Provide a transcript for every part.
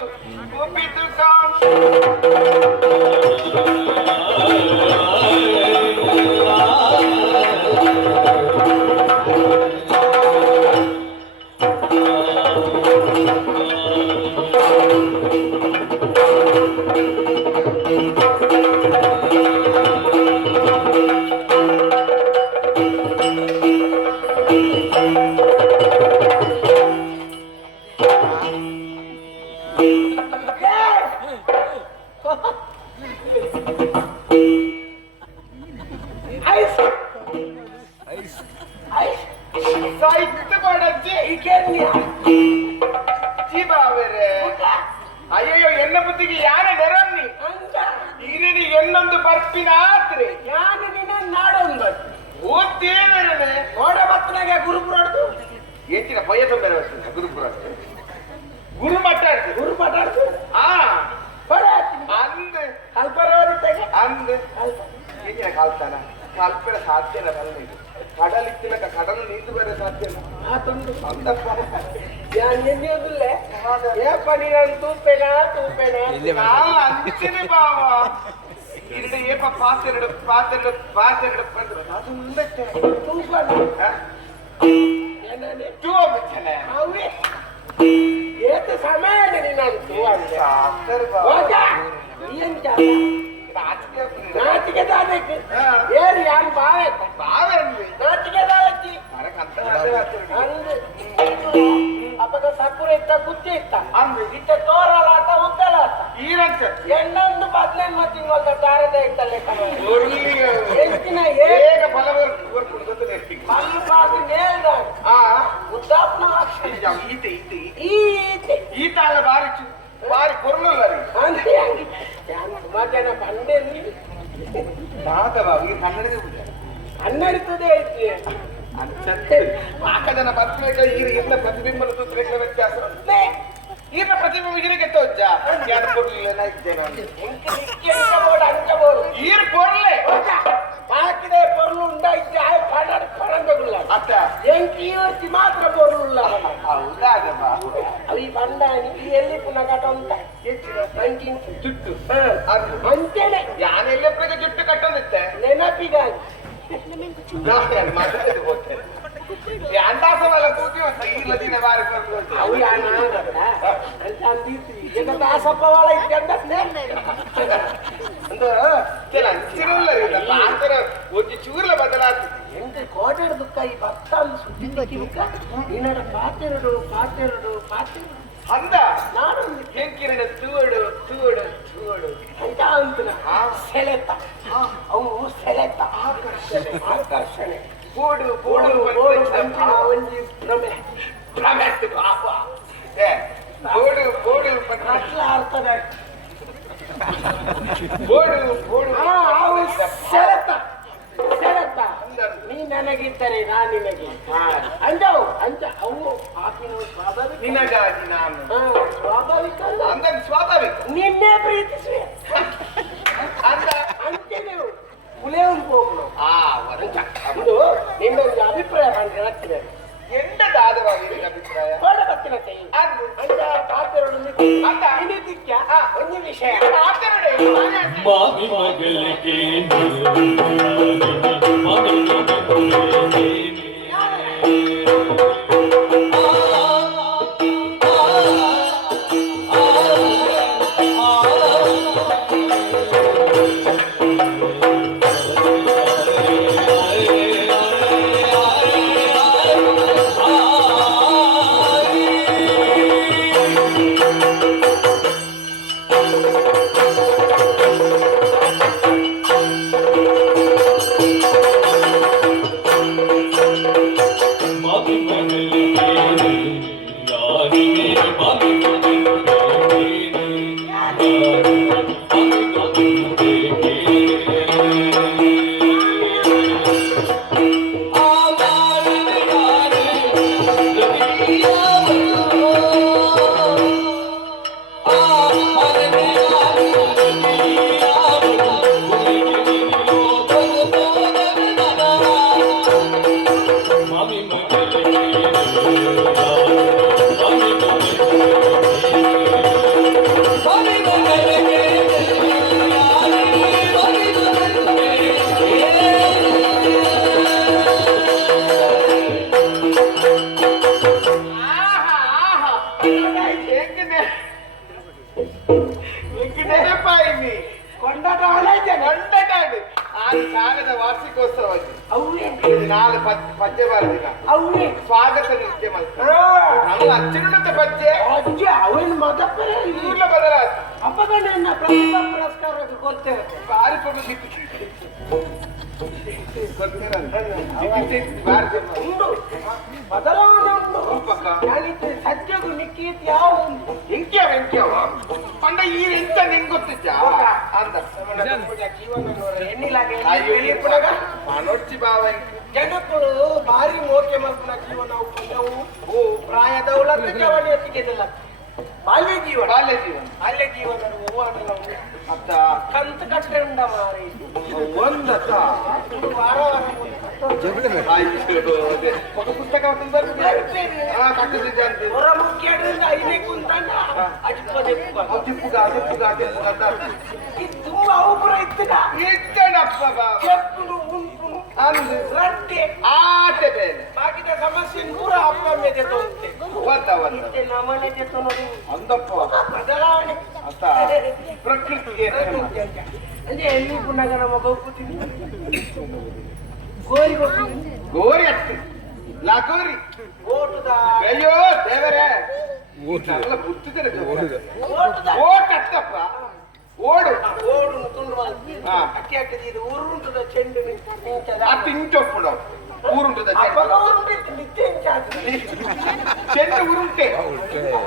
Oh, Peter, come! ಇrini ಎನ್ನೊಂದು ಬರ್ಪಿನ ಆತ್ರಿ. ಯಾನ ನಿನ್ನ ನಾಡೊಂದು ಓ ದೇವರನೆ ನೋಡ ಮತ್ತನಾಗ ಗುರುಪುರಾಡ್ದು ಏತಿನ ಭಯ ತೊಂದರೆ ಬರ್ತದೆ ಗುರುಪುರ ಗುರು ಮಾತಾಡ್ತು ಗುರು ಮಾತಾಡ್ತು ಆ. ಬರ ಅಂದ್. ಕಲ್ಪರವರಿತೆಗೆ ಅಂದ. ಏತಿನ ಕಾಲ್ತಾನ. ಕಲ್ಪನ ಸಾಧ್ಯನ ಬಲ್ಲ ಕಡಲಿತ್ತಿನ ಕಡಲು ನೀಂದು ಬರ ಸಾಧ್ಯನ ಆತೊಂದು ಅಂದಪ್ಪ. ಯಾನ್ ಎನ್ನಿಯೋದಿಲ್ಲೆ ಏ ಪನಿ ನಾನು ತೂಪೆನ? ತೂಪೆನ? ನಾ ಅಂಚಿನಿ ಬಾವ. ಏಪ ಪಾತೆರಡು ಪಾತೆರಡು ಪಾತೆರಡು ಬಂದು ಅದು ಮುಂದಕ್ಕೆ ಅವಿ ಏತ ಸಮಯ ನಾನು ನಾಚಿಕೆ ದಾದಕ್ಕೆ. ಏರಿ ಯಾನ್ ಬಾವೆ? ಬಾವೆ ನಾಚಿಕೆ ದಾದಕ್ಕೆ ಮರಕ್ಕೆ ಅಂತ ಅದೇ ಆಗ್ತದೆ. ಅಂದು ಅಪ್ಪಗ ಇತ್ತ ಕುಚ್ಚಿ ಇತ್ತ. ಅಂದ್ರೆ ಇತ್ತ ತೋರಲ ಆತ ಉದ್ದಲ ಆತ ಈರಂಚ ಎಣ್ಣೊಂದು ಬದ್ನೆನ್ ಮತ್ತಿಂಗ್ ತಾರದ ಇತ್ತಲ್ಲೇ ಕಣ ಒಳ್ಳೆಯ ಎಂಟಿನ ಏ ಬೇಗ ಫಲವರು ಗೊತ್ತಿದೆ ಮಲ್ಲು ಪಾದಿ ನೇಲ್ದ ಆ ಉದ್ದಾಪನ ಅಕ್ಷರ ಈಗ ಈತೆ ಈತೆ ಈತೆ. ಈತೆ ಈತ ಅಲ್ಲ ಬಾರಿ ಚು ಬಾರಿ ಕೊರ್ಲಲ್ಲ ರೀ ಅಂದ್ರೆ ಯಾನ್ ಸುಮಾರು ಜನ ಬಂದೆ ನೀ ಮಾತವ ಈ ಕನ್ನಡದ ಹನ್ನೆಡ್ತದೆ ಐತಿ ಅಂಚತ್ತೆ ಪಾಕದನ ಪತ್ರಿಕೆ ಈರ ಇಂದ ಪ್ರತಿಬಿಂಬನ ಸೂತ್ರಗಳ ವ್ಯತ್ಯಾಸ ಈರ ಪ್ರತಿಭೆ ಈರಿಗೆ ತೋಜ್ಜ ಯಾರು ಕೊಡ್ಲಿಲ್ಲ ನಾ ಇದ್ದೇನೆ ಈರ್ ಕೊರ್ಲೆ ಬಾಕಿದೆ ಪೊರ್ಲು ಉಂಡ ಇದ್ದೆ ಆಯ್ ಪಣಡ್ ಅತ್ತ? ಎಂಕಿ ಮಾತ್ರ ಪೊರ್ಲು ಹೌದಾ ಅದಮ್ಮ ಅవి ಬಂದಾನಿ ಎಲ್ಲಿ ಪುನಃ ಕಟ ಉಂಟ ಅಂಚಿನ ಜುಟ್ಟು. ಅಂಚೆನೆ ಯಾನೆಲ್ಲ ಜುಟ್ಟು ಕಟ್ಟೊಂದಿತ್ತೆ ನೆನಪಿಗಾಗಿ. ಮಾತಾಡಿದ್ದು ಹೋಗ್ತೇನೆ. ಅಂದಾಸವಲ್ಲ ಕೂತಿ ಒಂದು ಇಲ್ಲ ದಿನ ಬಾರಿ ಒಂದು ಕೆಲ ಅಂಚಿರಲ್ಲ ಆಂತರ ಒಂದು ಚೂರ್ಲ ಬದಲಾಗ್ತದೆ ಎಂತ ಕೋಟೆರ ದುಃಖ ಈ ಭಕ್ತ ಒಂದು ಸುದ್ದಿ ನಿನ್ನಡ ಪಾತೆರಡು ಪಾತೆರಡು ಪಾತೆರಡು ಅಂದ ನಾನೊಂದು ಹೆಂಕಿರಣ ತೂಡು ತೂಡು ತೂಡು. ಅಂತ ಅಂತ ಸೆಳೆತ. ಅವು ಸೆಳೆತ. ಆಕರ್ಷಣೆ. ಆಕರ್ಷಣೆ. ಬೋಡು ಬೋಡು ಅಂಚಿನ ಒಂಜಿ ಭ್ರಮೆ. ಪ್ರಮೆತ್ ಪಾಪ. ಏ ಬೋಡು ಬೋಡು ಅಟ್ಲ ಅರ್ಥದ ಬೋಡು ಬೋಡು ಆ, ಅವು ಸೆಳೆತ. ಸೆಳೆತ. ನೀ ನನಗಿದ್ದರೆ ನಾ ನಿನಗೆ. ಅಂಜವು ಅಂಜ ಅವು ಆಪಿನ ಸ್ವಾಭಾವಿಕ. ನಿನಗಾಗಿ ನಾನು. ಸ್ವಾಭಾವಿಕ ಅಲ್ಲ. ಅಂದ ಸ್ವಾಭಾವಿಕ. ನಿನ್ನೆ ಪ್ರೀತಿಸುವೆ. ಅಂದ. ಅಂತೆ ನೀವು. ಮುಲೆ ಹೋಗ್ಲು ಆ ವರಂಚ ಇದು ನಿಮ್ಮೊಂದು ಅಭಿಪ್ರಾಯ ನಾನು ಹೇಳ್ತೀನಿ ಎಂಡದಾದವ ಇದಕ್ಕೆ ಅಭಿಪ್ರಾಯ ಕೋಡ ಬತ್ತಿನ ಕೈ ಅಂದು ಅಂಜ ಪಾತ್ರೆಗಳು ಅಂದ ನಿಧಿತ್ಯ ಒಂದು ವಿಷಯ ಮಾತಾಡೆ ಮಾಮಿ ಮಗಳಿಗೆ ಮಾಮಿ I'm ಅಚ್ಚುಕಟ್ಟಂತ ಅಜ್ಜಿ ಅವನ ಅವನ್ ಮದಪ್ಪರೆ ಇವ್ರ ಬದಲಾದ ಅಪ್ಪಗ ನನ್ನ ಪ್ರತಿಭಾ ಪುರಸ್ಕಾರ ಗೊತ್ತಿರುತ್ತೆ ಬಾರಿ ಕೊಡು ಸದ್ಯಗೂ ನಿಕ್ಕೀತ್ ಯಾವ ಉಂಟು? ಎಂಕ್ಯಾವ ಅಂದ ಪಂಡ ಈ ಎಂತ ನಿಂಗ್ ಗೊತ್ತಿತ್ತ ಅಂದ. ಎಣ್ಣಿಲಾಗೆ ಅಯ್ಯೋ ಬೆಳಿಪುಡಗ ಮನೋಜ್ಜಿ ಬಾವ. ಜನಕ್ಕಳು ಭಾರಿ ಮೋಕೆ ಮಲ್ಪನ ಜೀವನ ಪ್ರಾಯದ ಉಳಕ್ಕೆ ಅವಳು ಎತ್ತಿಗೆಲ್ಲ ಬಾಲ್ಯ ಜೀವನ. ಬಾಲ್ಯ ಜೀವನ. ಬಾಲ್ಯ ಜೀವನ ಹೂವಾಡಲ ಅತ್ತ. ಕಂತು ಕಟ್ಟೆ ಉಂಡ ಮಾರಿ ಒಂದತ್ತ ವಾರ ವಾರ ಪುಸ್ತಕ ಕೇಳಿದ್ರೆ ಐದೇ ಕುಂತಣ್ಣ ಅಜ್ಜಪ್ಪ ದೆಪ್ಪ ದಿಪ್ಪುಗ ದಿಪ್ಪುಗ ದಿಪ್ಪುಗ ಅಂತ. ಅಂದು ರಟ್ಟೆ ಆಟೆ ಬೇರೆ ಬಾಕಿದ ಸಮಸ್ಯೆ ನೂರ ಅಪ್ಪ ಮೇಲೆ ತೋರುತ್ತೆ ಗೊತ್ತವಲ್ಲ ಮತ್ತೆ ನಮ್ಮನೆಗೆ ತೊಗೊಂಡು ಅಂದಪ್ಪ. ಬದಲಾವಣೆ. ಅಂತ ಪ್ರಕೃತಿಗೆ ಅಂದ್ರೆ ಎಲ್ಲಿ ಪುನಃ ನಮ್ಮ ಬಹುಪುತ್ರಿ ಗೋರಿ ಗೋರಿ ಅತ್ತೆ ಲಾಕೋರಿ ಓಟದ. ಅಯ್ಯೋ ದೇವರೇ. ಓಟದ. ಓಟದ. ಓಟ ಅತ್ತಪ್ಪ ಓಡು. ಓಡು ತುಂಡು ಅಕ್ಕಿ ಇದು ಉರುಂಟದ ಚೆಂಡು ಹತ್ತು ಇಂಚ್ ಹೋಗ್ಬಿಡು ಊರುಂಟದ ಚೆಂಡು. ಉರುಂಟೆ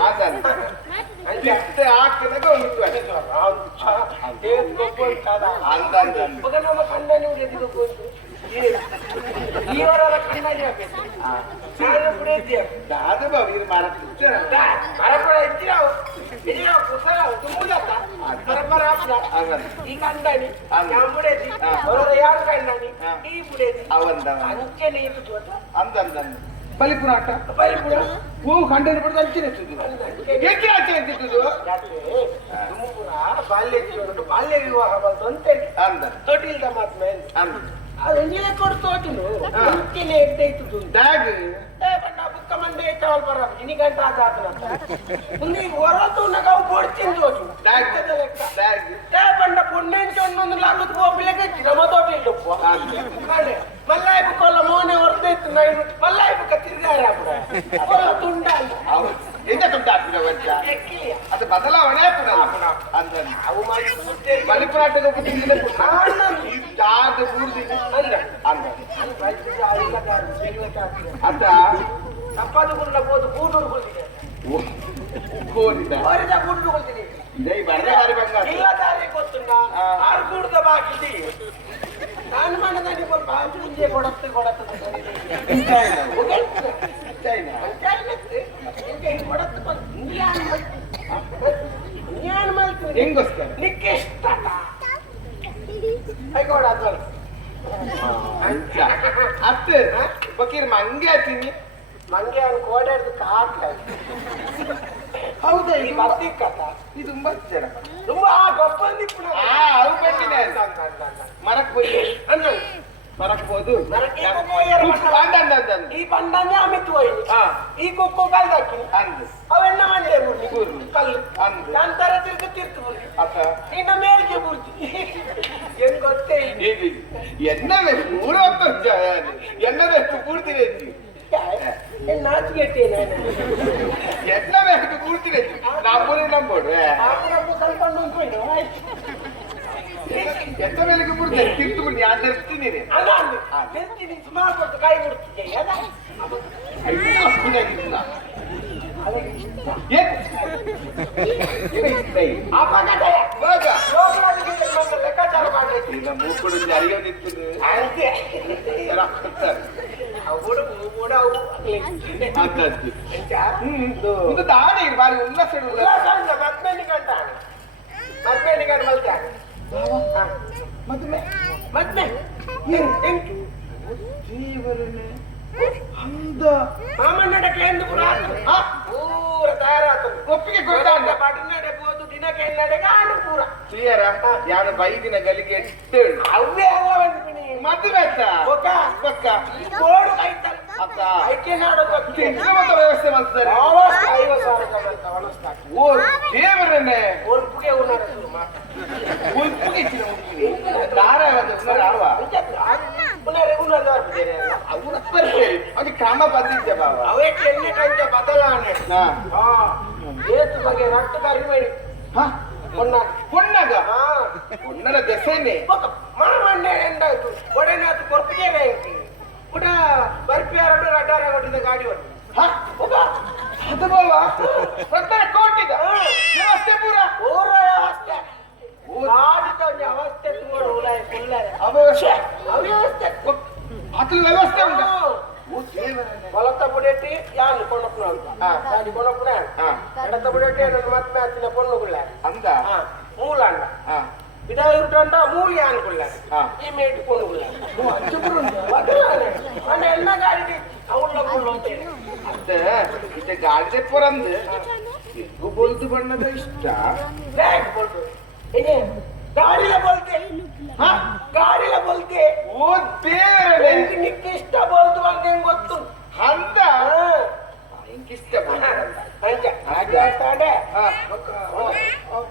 ಅದನ್ನ ಹಾಕಿದಾಗ ಒಂದು ಅಂದ. ನಮ್ಮ ಕಣ್ಣಲ್ಲಿ ಉಳಿದಿದ್ದು ಇವರ ಕಣ್ಣಲ್ಲಿ ಹಾಕಿ కాదు బాబు ఇది మనకు ఇచ్చారు ಮರಪಡ ಇದ್ದೀರ ಇದ್ದೀರ ಪುಸ್ತಕ ತುಂಬುದತ್ತ ಮರಪರ అదని ಈ ಕಂಡನಿ ಹೌದು. ನಾವು ಬಿಡೇದಿ ಹಾ. ಅವರ ಯಾರು ಕಂಡನಿ ಹಾ. ಈ ಬಿಡೇದಿ అవంద ಅಂಚೆ ನೀರು ತೋಟ అందందండి బలిపురాట ಪರಿಪುರ పువ్వు కంటే ఇప్పుడు అంచిన ఎక్కడ అంచిన ಯಾಕೆ ತುಮಕೂರ ಬಾಲ್ಯ ಜೀವನ ಬಾಲ್ಯ ವಿವಾಹ ಬಂತು ಅಂತೇಳಿ అంద ತೊಟ್ಟಿಲ್ದ ಮಾತ್ಮೇಲೆ అంద ಅದು ನೀವೇ ಕೊಡ್ತು ಹೋಗಿನು ಹಾ. ಅಂಚೆನೆ ಎದ್ದೈತು డాగ్ కమండి కావాలి ఎన్నికంటే ఆ జాతర ఉంది వరతో నాకు పొడిచింది రోజు లేకుండా పుణ్యించి ముందు లాగుతూ పోపిల్లకి శ్రమతోటి వెళ్ళిపోవాలి మళ్ళా ఇప్పుకోళ్ళ మోనే వరదెత్తున్నాడు మళ్ళా ఇప్పుడు తిరిగారు అప్పుడు ఉండాలి எங்க துண்டா அப்படி வச்சா அது பதிலாவனே அந்த வழிபாட்டுக்கு அந்த அந்த ತಪ್ಪದು ಗುಂಡ ಬೋದು ಕೂಟೂರು ಕುಳಿತಿದೆ ಕೋರಿದ ಕೋರಿದ ಗುಂಡು ಕುಳಿತಿದೆ ಇದೇ ಬಾರಿ ದಾರಿ ಆರು ನಾನು ಮನದಲ್ಲಿ ಒಂದು ಬಾಜು ಕೊಡತ್ತೆ ಕೊಡತ್ತೆ ಹೆಂಗೋಸ್ಕರ? ನಿಕ್ಕೆ ಇಷ್ಟ ಕೈಗೋಡ ಅದು ಅತ್ತೆ ಬಕೀರ್ ಮಂಗೆ ಹತ್ತೀನಿ ಮಂಗೆ ಅವ್ನು ಓಡಾಡೋದಕ್ಕೆ ಆಗ್ಲ ಹೌದಾ ಇದು ಬರ್ತಿಕ್ಕತ್ತ ಇದು ತುಂಬ ಜನ. ತುಂಬ ಆ ಗೊಪ್ಪ ನಿಪ್ಪಣ ಅವು ಬಂದಿದೆ ಮರಕ್ ಹೋಗಿ. ಅನ್ನ ಮರಕ್ ಹೋದು. ಈ ಬಂದಾನೆ ಈ ಕೊಕ್ಕೋ ಕಲ್ದಾಕಿ ಅಂದ. ಅವೆಲ್ಲ ಮನೆ ಗುರ್ನಿ ಕಲ್ಲು. ಅಂದ. ನಾನು ತರ ತಿರ್ಗ ತಿರ್ತು ಬುರ್ನಿ ಅಪ್ಪ. ನಿನ್ನ ಮೇಲ್ಗೆ ಬುರ್ತಿ ಏನ್ ಗೊತ್ತೇ ಇಲ್ಲ. ಎನ್ನವೆ ಮೂರತ್ತು ಎನ್ನದಷ್ಟು ಬುರ್ತಿರೇತಿ ಏನ್ ನಾಚಿಗೆ ಎಟ್ಲ ಬೇಕು ಕೂರ್ತೀನಿ ನಮ್ಮೂರೇ ನಂಬೋಡು ಕಲ್ಕೊಂಡು ಅಂದ್ಕೊಂಡು ಆಯ್ತು. ಎಂತ ಬೆಲೆಗೆ ಬಿಡ್ತೇನೆ ತಿಂತು ಯಾರು ತರಿಸ್ತೀನಿ ತಿಂತೀನಿ ಸುಮಾರು ಕೊಟ್ಟು ಕಾಯಿ ಕೊಡ್ತಿದ್ದೆ ಅಪಘಾತ ಇಲ್ಲ ಮೂಕುಡು ಜಾರಿಗೆ ನಿಂತಿದ್ದು ಇದು ದಾಡಿ ಬಾರಿ ಉಲ್ಲಾಸ ಮದ್ಮೇಲೆ ಕಂಟಾನೆ ಮದ್ಮೇಲೆ ಕಂಡು ಮಲ್ತಾನೆ ಮದ್ಮೆ ಮದ್ಮೆ ಜೀವರನೆ ಅಂದ ಮಾಮಣ್ಣಕ್ಕೆ ಎಂದು ಪುರಾತನ ತಯಾರಾತು ಒಪ್ಪಿಗೆ ಗೊತ್ತಾಗ ಬಡನಡೆಬೋದು ದಿನಕ್ಕೆ ನಡೆಗೆ ಆಡು ಪೂರ. ಯಾರು ಬೈದಿನ ಗಲಿಗೆ ಇಟ್ಟೇಳು. ಅವೇ ಅವನಿ ಮದುವೆ ಆಯ್ತಾ ಒಕ್ಕ ಒಕ್ಕ ಬೋರ್ಡ್ ಆಯ್ತಾ ಅಕ್ಕ. ಐಕೆ ನಾಡು ವ್ಯವಸ್ಥೆ ಅಂತ ಅನಿಸ್ತಾಕ್ತು ಓ ದೇವರನ್ನೇ. ಒರ್ಪಿಗೆ ಉನ್ನಾರ ಮಾತು ಉರ್ಪಿಗೆ ಇಚ್ಚಿನ ಉರ್ಪಿಗೆ ದಾರ ಯಾವ್ದು? ಅಲ್ವಾ ಪುನಃ ಬರ್ತಿದ್ದಾರೆ ಅವ್ನ ಬರ್ರಿ. ಅದು ಕ್ರಮ ಬಂದಿದ್ದೆ ಬಾವ ಅವಕ್ಕೆ ಎಣ್ಣೆ ಕಂಚ ಬದಲಾವಣೆ ಏತು ಬಗೆ ರಟ್ಟು ಕರಿಬೇಡಿ ಹಾ? ಕೊನ್ನ ಪೊನ್ನಗ ಹಾ. ಪೊನ್ನರ ದೆಸೆನೆ. ಮಾಮಣ್ಣೆ ಎಂದಾಯ್ತು. ಒಡೆನಾತು ಕೊರ್ಪಿಗೆ ಬೇಕಿ ಕೂಡ ಬರ್ಪಿ ಎರಡು ರಡ್ಡಾರ ಕೊಟ್ಟಿದ್ದ ಗಾಡಿ? ಹೋಗ ಅದು ರತ್ನ ಕೋಟಿದ ಪೂರ? ಓರ ಒಂದು ಅವಸ್ಥೆ ಅವ್ಯವಸ್ಥೆ. ಅದು ವ್ಯವಸ್ಥೆ ಉಂಟು. ಹೊಲತ ಬುಡೆಟ್ಟಿ ಯಾನು ಕೊಣಪ್ಪನ ಅಂತ? ಹಾ. ಕೊಣಪ್ಪನ ಹಾ. ಎಡತ ಬುಡೆಟ್ಟಿ ನನ್ನ ಮತ್ತೆ ಹಚ್ಚಿನ ಪೊಣ್ಣುಗುಳ್ಳ ಅಂದ? ಹಾ. ಮೂಲ ಅಣ್ಣ ಹಾ. ಬಿಡ ಇರುಟ್ಟಂಟ ಮೂಲಿ ಅನ್ಕೊಳ್ಳ ಹಾ. ಈ ಮೇಟಿ ಕೊಂಡುಗುಳ್ಳ ಗಾಡಿ ಅಂಚಪುರ ಉಂಟು ಅಣ್ಣ ಎಣ್ಣ ಗಾಡಿಗೆ ಅವಳ ಮುಳ್ಳು ಗಾಡಿಲ ಬೋಲ್ತೆ ಹಾ? ಗಾಡಿಲ ಬೋಲ್ತೆ ಓ ದೇವರೇ ಇಷ್ಟ ಬೋಲ್ದು ಅಂತ ಹೆಂಗ್ ಗೊತ್ತು? ಅಂದ? ಹಾ. ಹಿಂಗಿಷ್ಟ ಬಂದ ಅಂಚ ಹಾಗೆ. ಹಾ.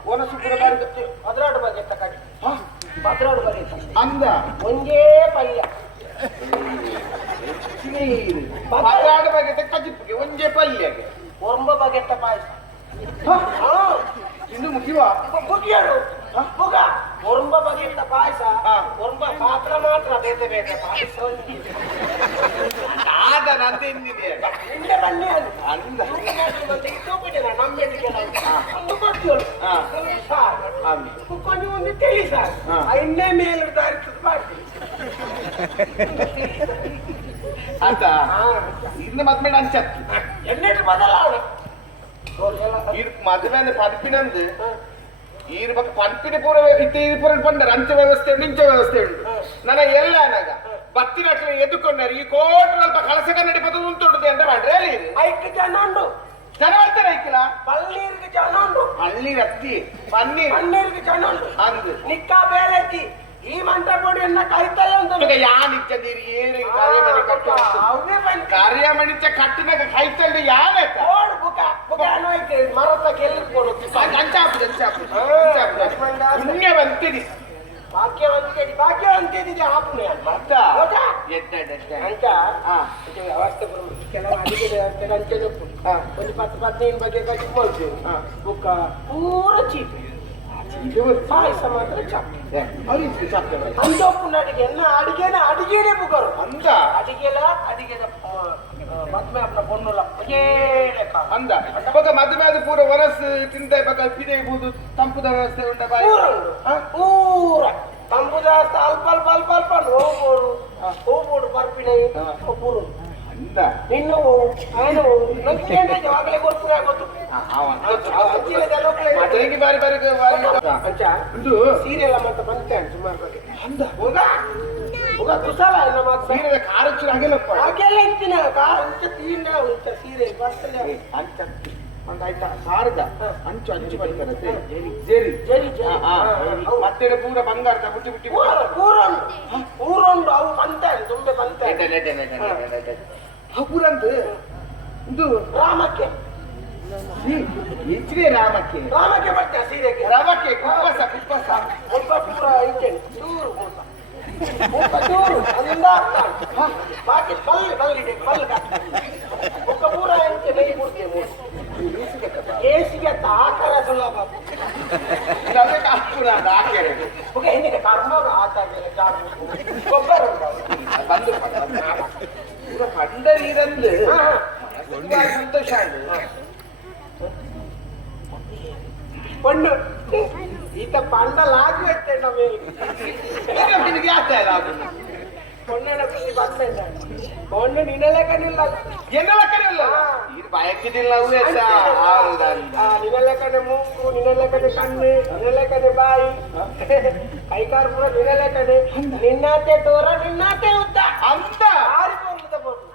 ಓನ ಬಾರಿ ಗೊತ್ತು. ಭದ್ರಾಡು ಬಗ್ಗೆ ತಕಾಡಿ ಹಾ? ಭದ್ರಾಡು ಬಗ್ಗೆ ಅಂದ? ಒಂದೇ ಪಲ್ಯ. ಮಾತಾಡ ಬಗ್ಗೆ ಕಜಿಪ್ಪಿಗೆ ಒಂಜೆ ಪಲ್ಯಗೆ? ಒಂಬ ಬಗೆತ್ತ ಪಾಯಸ? ಹಾ? ಇನ್ನು ಮುಗಿವಾ ಮುಗಿಯರು ಮುಗ ಒಂಬ ಬಗೆಯಿಂದ ಪಾಯಸ. ಒಂಬ ಪಾತ್ರ ಮಾತ್ರ ಬೇತೆ ಬೇತೆ ಪಾಯಸ ಆದ ನಂದು ಹಿಂದಿದೆ ನಿನ್ನೆ ಬನ್ನಿ ಅದು ಅಂದ ಮತ್ತೆ ಇದ್ದೋಗ್ಬಿಟ್ಟೆ ನಾನು ನಮ್ಮ ಎಲ್ಲಿಗೆಲ್ಲ ಒಂದು ಕೊಡ್ತೀವಳು ಹಾ. ಸಾರು ಅಂದ ಕೊಂಡು ಒಂದು ತಿಳಿ ಸಾರ್. ಎಣ್ಣೆ ಮೇಲೆ ದಾರಿತದ ಮಾಡ್ತೀವಿ ಆತ ಇನ್ನು ಮದ್ಮೇಡ ಅಂಚತ್ತು ಎಣ್ಣೆ ಬದಲಾವಣೆ ಇರ್ ಮದುವೆ ಪಂಪಿನಂದು ಈರ್ ಬಕ್ಕ ಪಂಪಿನ ಪೂರ ಇತ್ತೆ ಈ ಪೂರ ಪಂಡರ ಅಂಚ ವ್ಯವಸ್ಥೆ ಉಂಟು ಇಂಚ ವ್ಯವಸ್ಥೆ ಉಂಟು ನನ್ನ ಎಲ್ಲ ನಾಗ ಬತ್ತಿನ ಅಟ್ಲ ಎದ್ದುಕೊಂಡರು ಈ ಕೋಟ್ ಅಲ್ಪ ಕಳಸ ಕನ್ನಡಿ ಪದ ಉಂಟುಂಟು ಅಂತ ಮಾಡ್ರೆ ಹೇಳಿ ಐಕ್ ಜನ ಉಂಡು ಜನ ಬರ್ತಾರ ಈ ಮಂತ್ರ ಪೊಡಿಯನ್ನ ಕರಿತಲ್ಲ ಅಂತ ಈಗ ಯಾನ್ ಇಚ್ಚದೀರಿ ಏನು ಕಾರ್ಯಮಣಿ ಕಟ್ಟು ಅವನೇ ಬಂದು ಕಾರ್ಯಮಣಿಚ ಕಟ್ಟಿನಾಗ ಕೈತಂಡು ಯಾವತ್ತ ಓಡ್ ಬುಕ ಬುಕ ಅನ್ನೋಯ್ಕೆ ಮರತ ಕೆಲ್ಲಿ ಕೊಡುತ್ತೆ? ಅಂಚಾಪುದ ಅಂಚಾಪುದ ಪುಣ್ಯ ಬಂತಿದಿ ಭಾಗ್ಯವಂತೇದಿ ಭಾಗ್ಯವಂತೇದಿದೆ ಆ ಪುಣ್ಯ ಮತ್ತ? ವ್ಯವಸ್ಥೆ ಬರು ಕೆಲವು ಅಡಿಗೆ ಹಾ. ಒಂದು ಪತ್ತು ಪದಿನೈದು ಬಗ್ಗೆ ಹಾ. ಬುಕ್ಕ ಪೂರ ಚೀಪ್ ಪಾಯಸ ಮಾತ್ರ ಚಾಪ್ ಅವ್ರಿಗೆ ಸಾಕ್ತೇವೆ ಅಂದೋಪ್ಪನ ಅಡಿಗೆ ಎನ್ನ ಅಡಿಗೆನ ಅಡಿಗೆನೇ ಬುಗರು. ಅಂದ? ಅಡಿಗೆಲ ಅಡಿಗೆದ ಮದ್ಮೆ ಅಪ್ಪನ ಪೊಣ್ಣುಲ ಒಜೇಲೆ ಕಾಲ ಅಂದ? ಬೊಕ ಮದುವೆ ಆದ ಪೂರ ವರಸ್ ತಿಂದ ಬಕ ಪಿಡೆ ಬೂದು ತಂಪುದ ವ್ಯವಸ್ಥೆ ಉಂಟ ಬಾಯಿ. ಪೂರ ಜಾಸ್ತಿ ಅಲ್ಪ ಅಲ್ಪ ಅಲ್ಪ ಅಲ್ಪ. ಹೋಗ್ಬೋದು. ಹೋಗ್ಬೋಡು ಬರ್ಪಿಣೆ ಹಾ. ಪೂರ ಅಂದ ನಿನ್ನ ಅವನು ನಂಬಿಕೆಯಿಂದ ಯಾವಾಗಲೇ ಗೋಸ್ಕರ ಆಗೋದು ಬಾರಿ ಬಾರಿ ಅಂಚ ಇದು ಸೀರಿಯಲ್ ಅಂತ ಬಂತೆ ಸುಮಾರು ಬಗ್ಗೆ ಅಂದ ಹೋಗ ನಮ್ಮ ಸೀರೆ ಕಾರ ಚೂರು ಆಗಿಲ್ಲಪ್ಪ ಹಾಗೆಲ್ಲ ಇತ್ತಿನ ಕಾರ ಅಂಚ ತೀಂಡ ಅಂಚ ಸೀರೆ ಬರ್ತಲ್ಲ ಅಂಚ ಒಂದಾಯ್ತಾ ಸಾರದ ಅಂಚು ಅಂಚು ಬರ್ತಾರೆ ಜೇರಿ ಜೇರಿ ಮತ್ತೆ ಪೂರ ಬಂಗಾರದ ಬುಟ್ಟಿ ಬುಟ್ಟಿ ಪೂರ ಪೂರ ಅವು ಬಂತೆ ತುಂಬೆ ಬಂತೆ ಹಬ್ಬುರಂತ ಇದು ರಾಮಕ್ಕೆ. ಹೆಚ್ಚಿಗೆ ರಾಮಕ್ಕೆ. ರಾಮಕ್ಕೆ ಬರ್ತೆ ಸೀರೆಗೆ. ರವಕ್ಕೆ ಕುಪ್ಪಸ ಕುಪ್ಪಸ ಒಬ್ಬ ಪೂರ ಐತೆ. ಚೂರು ಒಬ್ಬ ಚೂರು ಹ, ಬಾಕಿ ಬಲ್ಲಿ ಬಲ್ಲಿದೆ ಬಲ್ಲ ಒಬ್ಬ ಪೂರ ಐತೆ ನೈ ಮೂರ್ತಿ ಮೂರು. ಏಸಿಗೆ ಆಕಾರ ಸುಲಭ. ರವಕ್ಕೆ ಹಾಕುರ ಹಾಕ್ಯಾರೆ ಒಕ್ಕ ಹಿಂದಿನ ಕರ್ಮ ಆತ ಜಾಗ. ಗೊಬ್ಬರ ಉಂಟು ಬಂದು. ಪೂರ ಕಂಡರೀರಂದು ಹಾ, ಹಾ. ಸಂತೋಷ ಆಯ್ತು ಪಣ್ಣು ಈತ ಪಂಡಲಾಗಿ ಇರ್ತೇನೆ ನಮಗೆ ಈಗ ನಿನಗೆ ಯಾಕೆ ಇಲ್ಲ ಅದು ಪೊಣ್ಣನ ಖುಷಿ ಬಂದ ಪೊಣ್ಣು ನಿನ್ನಲೆ ಕಣ್ಣಿಲ್ಲ ಎನ್ನೆಲ್ಲ ಕರೆಯಲ್ಲ ಇದು ಬಯಕಿದಿಲ್ಲ ಅವು ಎತ್ತ ಹೌದಲ್ಲ ಆ, ನಿನ್ನಲೆ ಕಡೆ ಮೂಗು ನಿನ್ನಲೆ ಕಡೆ ಕಣ್ಣು ನಿನ್ನಲೆ ಕಡೆ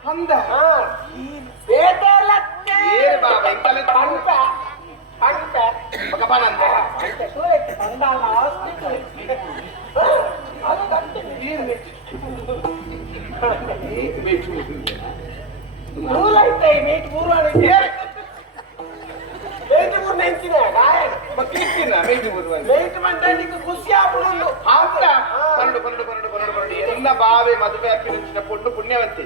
ಬಾಯಿ ಕೈಕಾರು ಪೂರ ನಿನ್ನಲೆ ಕಡೆ ನಿನ್ನಾತೆ ತೋರ ನಿನ್ನಾತೆ ಉದ್ದ ಅಂತ ಆರಿ ಬರುವುದ ಬೋದು ಅಂದ ಹಾ ಬೇಟೆಲ್ಲತ್ತೆ ಏರ್ ಬಾಬಾ ಇಂತಲ್ಲ ಪಂಪ ಪಂಪ ಮಗಪನಂದ ಅಂತ ಸೂರಕ್ಕೆ ಪಂಡಾಲ ಆಸ್ತಿ ಅದು ಕಂಟಿನ್ಯೂ ಏನ್ ಬೇಕು? ಏನ್ ಬೇಕು? ಮೂರು ಆಯ್ತಾ ಈ ಮೇಟ್ ಮೂರು ಆಡಿದ್ದೆ ಮೇಟ್ ಮೂರು ನೆಂಚಿನ ಗಾಯ ಮಕ್ಕಳಿಕ್ಕಿನ ಮೇಟಿ ಬರುವಾಗ ಮೇಟ್ ಮಂಡ ನಿಂಗೆ ಖುಷಿ ಆಗ್ಬಿಡು ಆಂತ Parrado Parrado Parrado Parrado Parrado ಎಲ್ಲ ಬಾವೆ ಮದುವೆ ಹಾಕಿನ ಪೊಣ್ಣು ಪುಣ್ಯವಂತಿ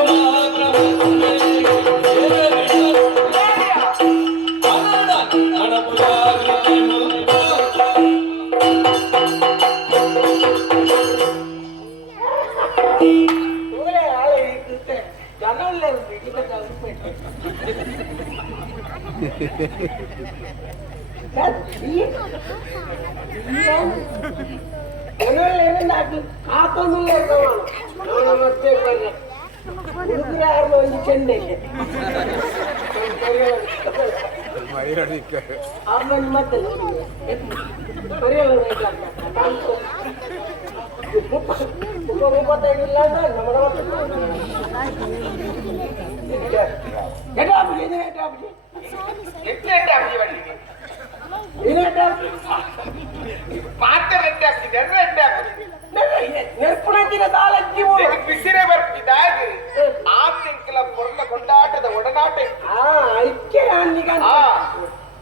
ಜನಲ್ಲೇ ಏನಾಗಿ ಕಾತೊಂದಿಲ್ಲ ನಾನು ಮತ್ತೆ ಬಂದೆ ಹುಡುಗರ ಯಾರು ಒಂದು ಚೆಂಡೆಗೆ ಅವ್ರನ್ನ ಮತ್ತೆ ಬರೆಯಲ್ಲ ಮುಪ್ಪತ್ತೈದು ಇಲ್ಲ ಅಂದ್ರೆ ನಮ್ಮ ಎಟಾಬ್ಜಿ ಇದು ಎಟಾಬ್ಜಿ ಎಟ್ಟು ಎಟ್ಟೆ ಹಾಕಿ ಬಳ್ಳಿಗೆ ಇದು ಎಟಾಬ್ಜಿ ಪಾತ್ರ ಹಾಕಿದೆ ಎರ್ರ ಎಟ್ಟೆ ಹಾಕಿದೆ ನೆರ್ಪುಣಂತಿನ ತಾಳಜ್ಜಿ ಇದು ಬಿಸಿರೇ ಬರ್ತಿದ್ದ ಆ ತಿಂಕಲ ಪೊರ್ಲ ಕೊಂಡಾಟದ ಒಡನಾಟ ಅನ್ನಿಗ ಆ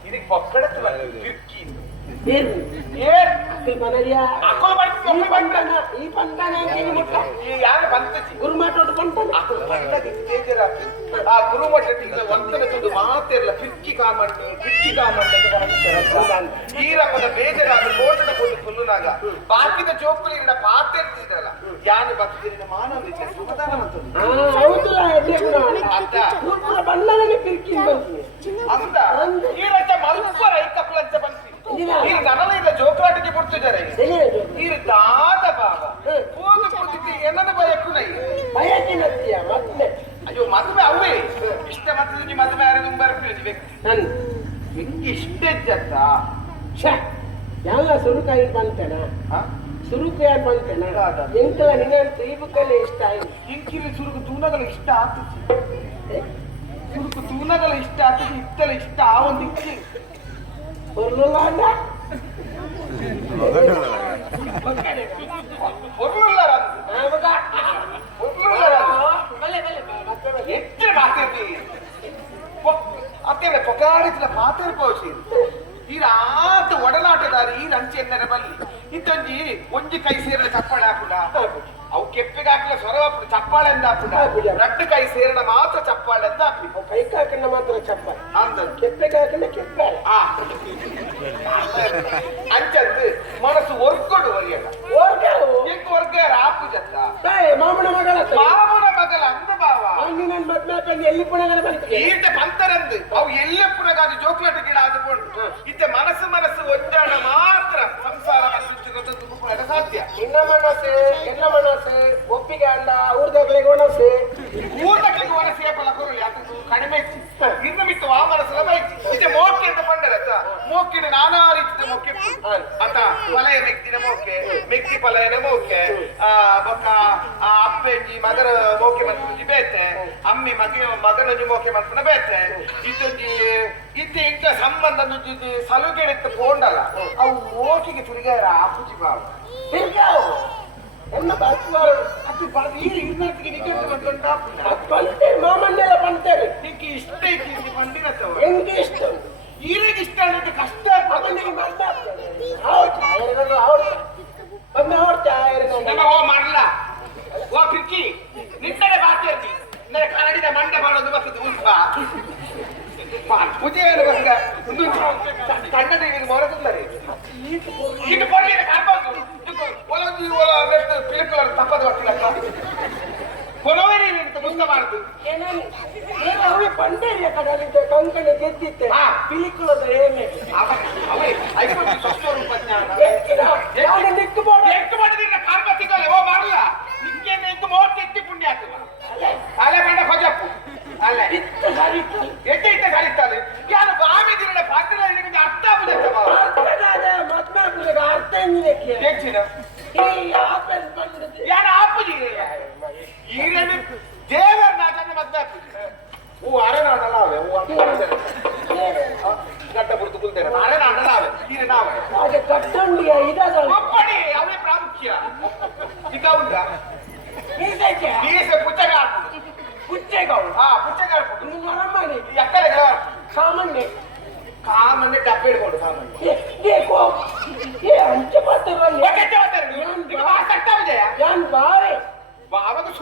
ಇದಕ್ಕೆ ಪಕ್ಕಡತ್ತು ಕಿರ್ಕಿ. ಏನು? ಈ ಪಂಟನ ಈ ಮುಟ್ಟ. ಈ ಯಾರು ಬಂತತಿ ಗುರುಮಾಟೋದು ಪಂಟನ ಅಕ್ಕಳು ಬಂದಕ್ಕೆ ಬೇಜಾರಾಗ್ತದೆ ಆ ಗುರುಮಠ ಈಗ ಒಂದನ ತಂದು ಮಾತಿರಲ್ಲ ಫಿಕ್ಕಿ ಕಾಮಂಡಿ ಫಿಕ್ಕಿ ಕಾಮಂಡಿ ಅಂತ ಬರಲಿಕ್ಕೆ ಈ ರಕದ ಬೇಜಾರಾದ ಕೋಟದ ಕೊಂಡು ಫುಲ್ಲುನಾಗ ಬಾಕಿದ ಪಾತೆ ಪಾತೆರ್ತಿದ್ರಲ್ಲ ಯಾನು ಬತ್ತಿನ ಮಾನವನಿಗೆ ಸಮಾಧಾನ ಮಾಡ್ತದೆ ಆ ಹೌದು ಅಂತ ಬಣ್ಣದಲ್ಲಿ ಅಂದ ಈ ರಚ ಮಲ್ಪ ಬಂತಿ ಈ ನನಲ ಇಲ್ಲ ಜೋಕಲಾಟಕ್ಕೆ ಬಿಡ್ತಿದ್ದಾರೆ ನಿರ್ದಾತ ಬಾಬ ಕೂದು ಕೂತಿದ್ದು ಏನನ್ನ ಬಯಕು ನೈ ಮತ್ತೆ? ಅಯ್ಯೋ ಮದುವೆ ಅವೇ. ಇಷ್ಟ ಮತ್ತದ ಮದುವೆ ಯಾರಿಗೂ ಬರ್ತೀವಿ ನನ್ ಹೆಂಗೆ ಇಷ್ಟ ಇದ್ದತ್ತ ಶ ಯಾವ ಸುರುಕ ಇಲ್ಲಿ ಸುರುಕಾಯಿ ಸುರುಕ ಯಾರು ಬಂತನ ಎಂತ ನಿನ್ನ ತ್ರೀಬುಕಲ್ಲಿ ಇಷ್ಟ ಆಯ್ತು ಇಂಕಿಲಿ ಸುರುಕು ತೂನಗಳು ಇಷ್ಟ ಆತು ಸುರುಕು ತೂನಗಳು ಇಷ್ಟ ಆತು ಇತ್ತಲ ಇಷ್ಟ ಆ ಒಂದು ಇಕ್ಕಿ ಬರ್ಲಲ್ಲ ಅತ್ತೇವ್ರೆ ಪೊಗಾಡಿದ ಮಾತೇರ್ ಪೋಷಿ ಈಗ ಆತ ಒಡಲಾಟದಾರಿ ಈ ಲಂಚ ಎನ್ನರ ಬಲ್ಲಿ ಇತ್ತೊಂಜಿ ಒಂಜಿ ಕೈ ಸೇರಲು ಚಪ್ಪಳ ಹಾಕುಲ್ಲ ಅವು ಕೆಪ್ಪಿಗೆ ಹಾಕಲ ಸ್ವರವಾಪುಡು ಚಪ್ಪಾಳೆ ಅಂತ ಹಾಕುಡ ರಟ್ಟು ಕೈ ಸೇರಣ ಮಾತ್ರ ಚಪ್ಪಾಳೆ ಅಂತ ಹಾಕಿ ಕೈಗೆ ಮಾತ್ರ ಚಪ್ಪಾಳೆ. ಅಂತ ಕೆಪ್ಪಿಗೆ ಹಾಕಂಡ ಕೆಪ್ಪಾಳೆ. ಅಂಚಂದು ಮನಸ್ಸು ಒರ್ಕೊಂಡು ಒರಿಯಲ್ಲ ಈಗ ಒರ್ಗಾರ ಆಪುಜತ್ತ ಮಾಮನ ಮಗಳ ಮಾಮನ ಮಗಳ ಅಂದ ಬಾವ ಅಲ್ಲಿ ನನ್ನ ಮದ್ಮೆ ಹಾಕಂಡು ಎಲ್ಲಿ ಪುಣಗನ ಬಂತು ಈಟ ಪಂತರಂದು. ಅವು ಎಲ್ಲಿ ಪುಣಗಾದ ಜೋಕ್ಲಾಟ ಗಿಡ ಅದು ಇತ್ತೆ ಮನಸ್ಸು ಮನಸ್ಸು ಒಂದಾಣ ಮಾತ್ರ ಸಂಸಾರ ಮನಸ್ಸು ಸಾಧ್ಯ. ನಿನ್ನ ಮನಸ್ಸು ನಿನ್ನ ಮನಸ್ಸು, ಒಪ್ಪಿಗೆ ಅಂಡ ಊರ್ದಗಳಿಗೆ ಒಣಸು. ಊರ್ದಗಳಿಗೆ ಒಣಸೆ ಫಲ ಕೊರಲಿ ಅದು ಕಡಿಮೆ ನಿರ್ಮಿತ ಆ ಮನಸ್ಸು ಇದೆ ಮೋಕೆ ಅಂತ ಪಂಡರ ಮೋಕಿನ ನಾನಾ ರೀತಿಯ ಮೋಕೆ ಅತ ಫಲಯ ಮೆಕ್ತಿನ ಮೋಕೆ ಮೆಕ್ತಿ ಫಲಯನ ಮೋಕೆ ಬೊಕ್ಕ ಅಪ್ಪೆಜ್ಜಿ ಮಗನ ಮೋಕೆ ಮಂತ್ರಿ ಬೇತೆ, ಅಮ್ಮಿ ಮಗಿ ಮಗನ ಮೋಕೆ ಮಂತ್ರನ ಬೇತೆ. ಇದ್ದಜ್ಜಿ ಇತ್ತೆ ಇಂಥ ಸಂಬಂಧ ಸಲುಗೆಡೆತ್ತ ಪೋಂಡಲ್ಲ. ಅವು ಮೋಕಿಗೆ ತಿರುಗಾರ ಆಪುಜಿ ಬಾವು తిరిగావు ఎన్న బస్సువారు ಅತಿ ಬಡ ಈ ಇನ್ನೊತ್ತಿಗೆ ನಿಜ ಬಂದುಂಟಾ పంటే మామన్నెల పంటారు ನಿಂಗೆ ಇಷ್ಟ ಐತಿ ಇಲ್ಲಿ ಬಂದಿರತ್ತವ ఎంకి ఇష్టం ಈರಿಗೆ ಇಷ್ಟ ಅನ್ನೋದು ಕಷ್ಟ ಅವನಿಗೆ ಮಂಡ ಆವಡ್ತ ಆಯರಗಂಡು ಆವಡ್ತ ಒಮ್ಮೆ ಆವಡ್ತ ಆಯರಗಂಡು ನಮ್ಮ ಓ ಮಾಡಲ್ಲ ಓ ಪಿಕ್ಕಿ ನಿನ್ನಡೆ ಬಾತಿರ್ತಿ ನನ್ನ ಕನ್ನಡಿದ ಮಂಡ ಮಾಡೋದು ಬರ್ತದೆ ಉಲ್ಪ ಪೂಜೆ ಇರುವಾಗ ಸಣ್ಣದ ಇದು ಮೊರಗುತ್ತಾರೆ ಇದು ಕೊಡಿ ಕರ್ಬೋದು ಒಲಗಿ ಒಲ ಅದಷ್ಟು ಪಿಲಿಕುಲರ್ ತಪ್ಪದು ಬರ್ತಿಲ್ಲ ಕೊರವೇರಿ ಅಂತ ಮುಂದೆ ಮಾಡುದು? ಏನು ಅವಳು ಪಂಡೇರಿಯ ಕಡೆಯಲ್ಲಿದ್ದ ಕಂಕಣ ಹಾ. ಪಿಲಿಕುಲದ ಏನೇ. ಅವೇ ಐದು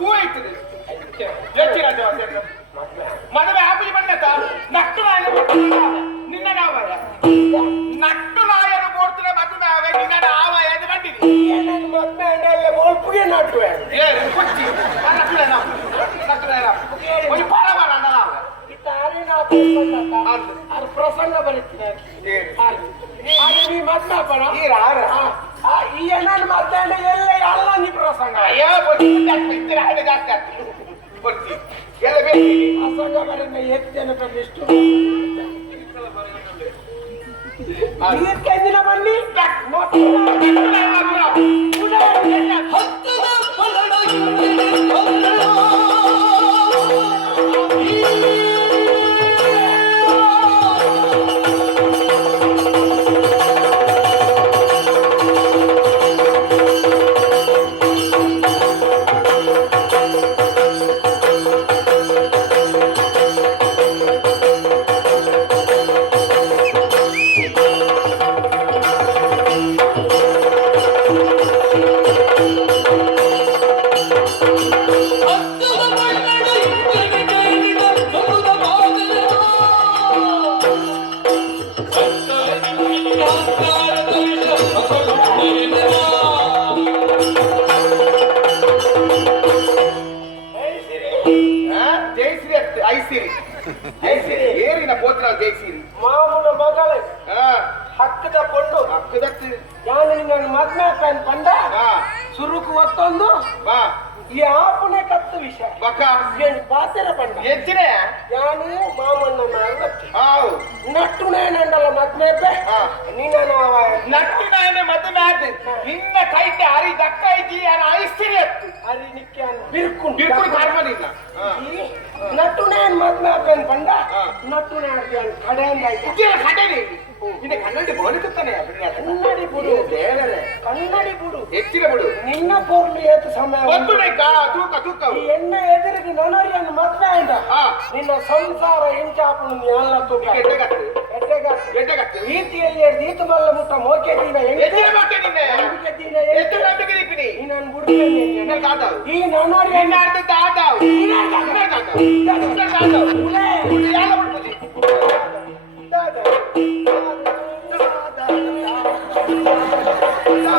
ಅವಾಗ ಸೂ ಇರ್ತದೆ ಹೆಚ್ಚಿನ ಮದುವೆ ಆಪಿ ಬಂದತ ನಟ್ಟು ನಾಯನ ನಿನ್ನ ನಾವಯ ನಟ್ಟು ನಾಯನ ಬೋಡ್ತಿನ ಮದುವೆ ಆಗ ನಿನ್ನ ನಾವಯ ಎಂದು ಬಂದಿದೆ ನನ್ನ ಮದ್ವೆ ಅಂಡಲ್ಲ ಒಲ್ಪಿಗೆ ನಟ್ಟುವೆ ಏನು ಕುಚ್ಚಿ ನಟ್ಟು ನಾಯನ ನಟ್ಟು ನಾಯನ ಒಂದು ಪರಮಾನ ನಾವ ತಾರಿ ನಾ ಬಂದಕ್ಕ ಅದು. ಅದು ಪ್ರಸಂಗ ಬರೀತೀನಿ ಏನು? ಅದು ನೀ ಮಾತನಾಪಣ ಈ ರಾರ? ಈ ನನ್ನ ಮಾತಾಡ ಎಲ್ಲ ಅಲ್ಲ ನೀ ಪ್ರಸಂಗ. ಅಯ್ಯೋ ಇತ್ತಿರ ಹಣೆ ಜಾಸ್ತಿ ಆಗ್ತದೆ. ಬೊಚ್ಚಿ ಎಲ್ಲ ಬೇಕು ಪ್ರಸಂಗ ಬರೀ ಎಷ್ಟು? ಜನ ಎಷ್ಟು ದಿನ ಬನ್ನಿ. ನಟ್ಟು ನಾಯನ ಮದುವೆ ಯಾನು ನನ್ನ ಮದ್ವೆ ಪೆನ್ ಪಂಡ ಸುರುಕು ಒತ್ತೊಂದು ಈ ಆಪನೆ ಕತ್ತು ವಿಷಯ. ಬಕ. ಏನು ಬಾತಿರ ಪಂಡ. ಎಚ್ಚಿನ ಯಾನು ಮಾಮನ್ನ ಅರವತ್ತು. ಹಾವು. ನಟ್ಟು ನೇನಂಡಲ್ಲ ಮದ್ಮೇಪೆ ಹಾ. ನೀನ ನಾವ. ನಟ್ಟು ನಾಯನೆ ಮದುವೆ ಆದ ನಿನ್ನ ಕೈತೆ ಅರಿ ದಕ್ಕ ಐತಿ ಯಾನ ಐಸ್ತಿರಿ ಅತ್ತು. ಅರಿ ನಿಕ್ಕೆ ಬಿರ್ಕು ಬಿರ್ಕು ಬಿರ್ಕುಲ್ ಕಾರ್ಮ ನಿನ್ನ ಹಾ. ನಟ್ಟು ನೇನ್ ಮದ್ಮೇಪೆನ್ ಪಂಡ. ಹಾ. ನಟ್ಟು ನೇನ್ ಕಡೆ ನಿನ್ನ ಕನ್ನಡಿ ಬೋಣಿಸುತ್ತಾನೆ ಕನ್ನಡಿ ಬಿಡು ಕನ್ನಡಿ ಬಿಡು ಹೆಚ್ಚಿನ ಬಿಡು ನಿನ್ನ ಪೋರ್ಲು ಏತು ಸಮಯ ಒಂದು ನೈಕ ತೂಕ ತೂಕ. ಈ ಎಣ್ಣೆ ಎದುರಿಗೆ ನನರಿಯನ್ನು ಮದ್ವೆ ಆಯ್ದ ಹಾ. ನಿನ್ನ ಸಂಸಾರ ನೀ ಎಲ್ಲ ತೂಕ. ರೀತಿಯಲ್ಲಿ ದೀತು ಮಲ್ಲ ಮುಟ್ಟ ಮೋಕೆ ದಿನ ಹೆಂಗೆ ದಿನ. ನಾನು ದಾದಾವು ಈ ನನರಿ ನಿನ್ನ ಅರ್ಧ ದಾದಾವು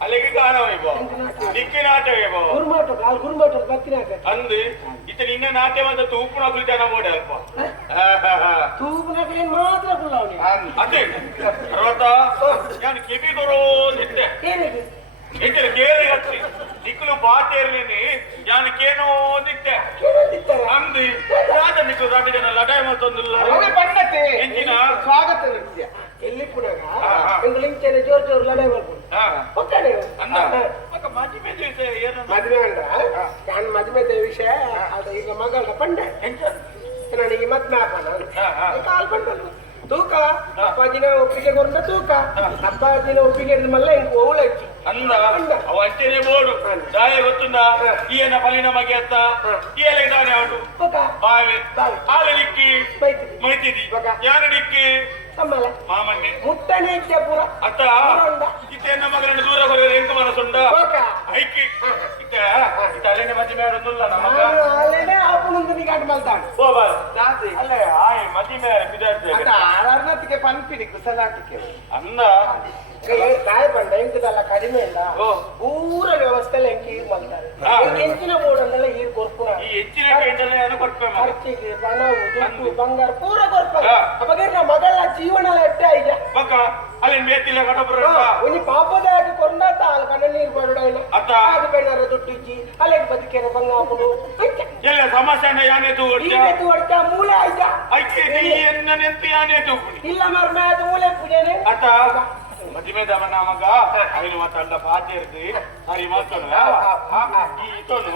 ಅಲ್ಲಿಗೆ ಗಾನ ವೈಭವ ದಿಕ್ಕಿ ನಾಟ್ಯ ವೈಭವ ಗುರುಮಾಟ ಕಾಲ್ ಗುರುಮಾಟ ಬತ್ತಿನಾಕ ಅಂದು ಇತ ನಿನ್ನ ನಾಟ್ಯ ಬಂದ ತೂಪುನ ಕುಳಿತಾನ ಓಡಿ ಅಲ್ಪ ತೂಪುನಾಕ ಮಾತ್ರ ಕುಳ್ಳವನಿ ಅದೇ. ಪರ್ವತ ನಾನು ಕಿವಿ ಕೊರೋ ನಿಟ್ಟೆ ಏನಿದೆ? ನಿಟ್ಟೆ ಕೇರಿ ಹತ್ತಿ. ನಿಕ್ಕಲು ಬಾತೇರ್ಲೇನಿ ಯಾನು ಕೇನೋ ನಿಟ್ಟೆ ಕೇಳಿತ್ತಲ್ಲ ಅಂದು ರಾಜ ನಿಕ್ಕಲು ರಾಜ ಜನ ಲಡಾಯಿ ಮತ್ತೊಂದಿಲ್ಲ ಪಂಡತೆ. ಹೆಚ್ಚಿನ ಸ್ವಾಗತ ನೃತ್ಯ. ಎಲ್ಲಿ ಪುನಗ ಹಾ, ಹಾ. ಜೋರ್ ಜೋರ್ ಲಡೈ ಹಾ. ಒಕ್ಕಡೆ ಏನು ಮದ್ವೆ ಅಂದ್ರ? ನಾನು ಮದ್ವೆ ವಿಷಯ? ಅದು ಈಗ ಮಗಳ ಪಂಡೆ. ನನಗೆ ಮದ್ವೆ ಹಾ, ಹಾ. ಕಾಲ್ ಬಂದದ್ದು ತೂಕ? ಅಪ್ಪಾಜಿನ ಒಪ್ಪಿಗೆ ಕೊರಂಡ ತೂಕ? ಅಪ್ಪಾಜಿನ ಒಪ್ಪಿಗೆ ಮಲ್ಲ ಇಂಕ ಓವುಳ ಹಚ್ಚಿ ಅಂದ? ಅವ ಅಂಚೆನೆ ಬೋಡು ದಾಯ ಗೊತ್ತುಂದ? ಈಯನ ಪಲಿನ ಮಗೆ ಅತ್ತ ಈಯಲ ಇದ್ದಾನೆ ಅವನು? ಬಾವಿ. ಬಾವಿ. ಹಾಲ ಡಿಕ್ಕಿ ಮೈತಿದಿ. ಯಾನ ಡಿಕ್ಕಿ ತಮ್ಮಲ್ಲ ಮಾಮನ್ನೆ ಮುಟ್ಟನೆ ಇದ್ದೆ ಪೂರ ಅತ್ತ ಪೂರ ಇತ್ತೆನ್ನ ಮಗನನ್ನು ದೂರ ಕೊರೆ ಎಂತ ಮನಸ್ಸುಂಡ ಐಕಿ. ಇತ್ತ ಇತ್ತ ಅಲ್ಲೇನೆ ಮದಿ ಮೇರೊಂದುಲ್ಲ ನಮಗ ನಾನು ಅಲ್ಲೇನೆ ಆಪನೊಂದು ನಿಗಾಟ್ ಮಲ್ತಾಣ ಓ ಬಾ. ಜಾತಿ ಅಲ್ಲೇ ಆಯ್ ಮದಿ ಮೇರ ಬಿದಾರ್ತೆ ಅಂತ ಆರಾಧನತಿಗೆ ಪನ್ಪಿಡಿ ಕುಸಲಾಟಿಕೆ ಅನ್ನ. ಕಾಯಿ ಬಂಡ ಎಂಕದಲ್ಲ ಕಡಿಮೆ ಇಲ್ಲ. ಪೂರ ವ್ಯವಸ್ಥೆಲ್ಲ ಎಂಕಿ ಹಾ. ಎಂಚಿನ ಬೋರ್ಡನ್ನೆಲ್ಲ ಈರ್ ಕೊರ್ಪುಣ ಈ ಹೆಚ್ಚಿನ ಕೈಂದಲೇ ನಾನು ಕೊಡ್ಪೆ ಮಗ? ಖರ್ಚಿಗೆ ಬಣವು ದುಡ್ಡು ಬಂಗಾರ ಪೂರ ಕೊರ್ಪ. ಅವಾಗ ಮಗಳ ಜೀವನ ಎಟ್ಟೆ ಆಯ್ತ ಅಲ್ಲಿ ಬೇತಿಲ್ಲ ಕಡಬ್ರ ಇಲ್ಲಿ ಪಾಪದಾಗಿ ಕೊಂಡ ತಾಲ್ ಕಣ್ಣ ನೀರು ಬರಡಲ್ಲ ಅತ್ತ? ಅದು ಬೆಣ್ಣರ ದುಡ್ಡಿಜ್ಜಿ ಅಲ್ಲಿ ಬದುಕೇನ ಬಂಗಾಪುಡು ಎಲ್ಲ ಸಮಸ್ಯೆ ಯಾನೆ ತೂಡ್ತ ನೀನೆ ತೂಡ್ತ ಮೂಲೆ ಆಯ್ತಾ? ಐಕೆ ನೀ ಎನ್ನ ಇಲ್ಲ ಮರ್ಮ ಅದು ಮೂಲೆ ಪುಜೇನೆ. ಮದ್ಮೆದವನ ಮಗ ಅವನು ಮಾತಾಡಿದ ಪಾತಿ ಇರ್ತಿ. ಸರಿ ಮಾತಾಡ ಈ ಇತನು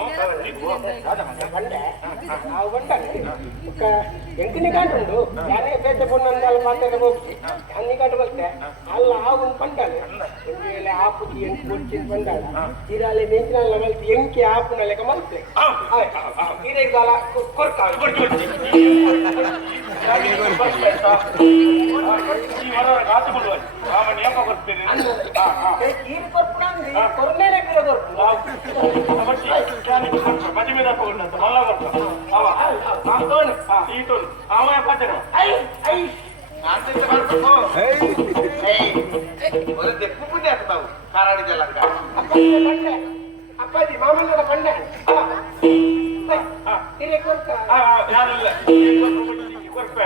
ಎಂಟನೇ ಕಾಂಟುಂಡು ಯಾರೇ ಪೇಚ ಪುಣ್ಣಂದಾಲು ಮಾತಾಡ ಹೋಗಿ ಅನ್ನಿ ಕಾಟ ಬರ್ತೇ ಅಲ್ಲ ಆಗುನ್ ಪಂಡಾಲೆ ಎಂಟು ಆಪುಕಿ ಎಂಟು ಕೊಡ್ಚಿನ ಬಂದಾಳ ತೀರಾಲೆ ನೇತಿನಲ್ಲ ಮಲ್ತಿ ಎಂಕಿ ಆಪುನ ಲೆಕ್ಕ ಮಲ್ತೆ ಕೊರ್ಕಾಲ ಕೊರ್ಚಿ ಅಪ್ಪಾಜಿ ಬಂಡೆ ಅಪ್ಪಾಜಿ ಮಾಮನ್ನಡ Thank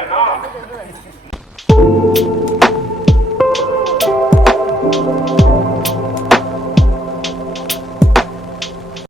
you.